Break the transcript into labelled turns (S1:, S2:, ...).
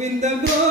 S1: In the Govinda